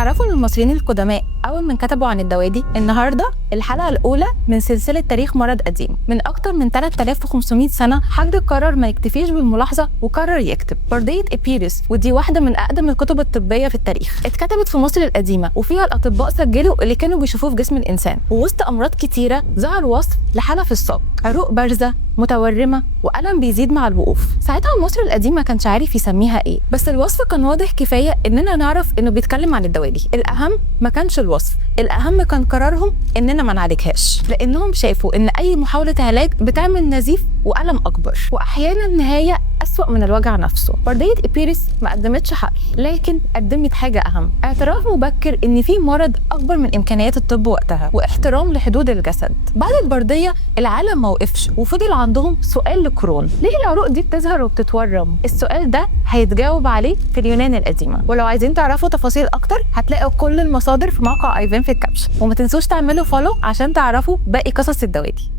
تعرفوا ان المصريين القدماء اول من كتبوا عن الدوادي؟ النهارده الحلقه الاولى من سلسله تاريخ مرض قديم. من اكتر من 3500 سنه حد قرر ما يكتفيش بالملاحظه وقرر يكتب برديه إبيرس، ودي واحده من اقدم الكتب الطبيه في التاريخ. اتكتبت في مصر القديمه وفيها الاطباء سجلوا اللي كانوا بيشوفوه في جسم الانسان، ووسط امراض كتيره ظهر وصف لحاله في الساق، عروق بارزه متورمه والم بيزيد مع الوقوف. ساعتها المصري القديم ما كانش عارف يسميها ايه، بس الوصف كان واضح كفايه اننا نعرف انه بيتكلم عن الدوالي. الاهم ما كانش الوصف، الاهم كان قرارهم اننا ما نعالجهاش، لانهم شافوا ان اي محاوله علاج بتعمل نزيف والم اكبر، واحيانا النهايه اسوأ من الوجع نفسه. برديه إبيرس ما قدمتش حل، لكن قدمت حاجه اهم: اعتراف مبكر ان في مرض اكبر من امكانيات الطب وقتها، واحترام لحدود الجسد. بعد البرديه العالم ما وقفش وفضل عندهم سؤال لقرون: ليه العروق دي بتظهر وبتتورم؟ السؤال ده هيتجاوب عليه في اليونان القديمه. ولو عايزين تعرفوا تفاصيل اكتر هتلاقوا كل المصادر في موقع ايفان في الكابشن، وما تنسوش تعملوا فولو عشان تعرفوا باقي قصص الدوادي.